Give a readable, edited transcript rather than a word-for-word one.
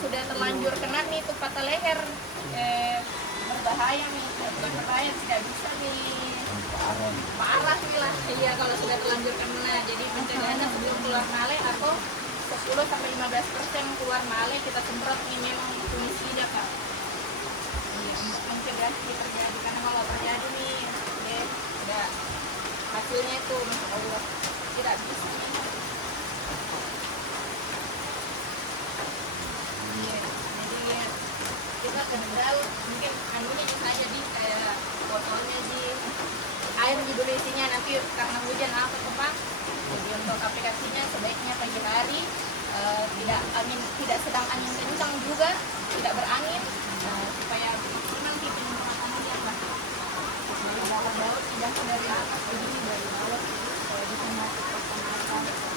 sudah terlanjur kena nih tuh patah leher, berbahaya nih. Itu kan berbahaya, tidak bisa nih, parah nih lah. Iya, kalau sudah terlanjur kena. Jadi pencegahannya sebelum keluar male atau 10-15% keluar male kita semprot, ini memang fungisida Kak. Iya, untuk mencegah ini terjadi, karena kalau terjadi nih udah hasilnya itu Masya Allah tidak bisa nih. Iya, jadi kita kendal mungkin anunya bisa aja di kayak botolnya di air dulu isinya, nanti karena hujan apa tepat. Jadi untuk aplikasinya sebaiknya pagi hari, tidak sedang angin kencang juga, tidak berangin, supaya maksimal di penyemprotannya lah. Dari bawah laut, tidak dari atas, jadi dari bawah, jadi supaya bisa masuk ke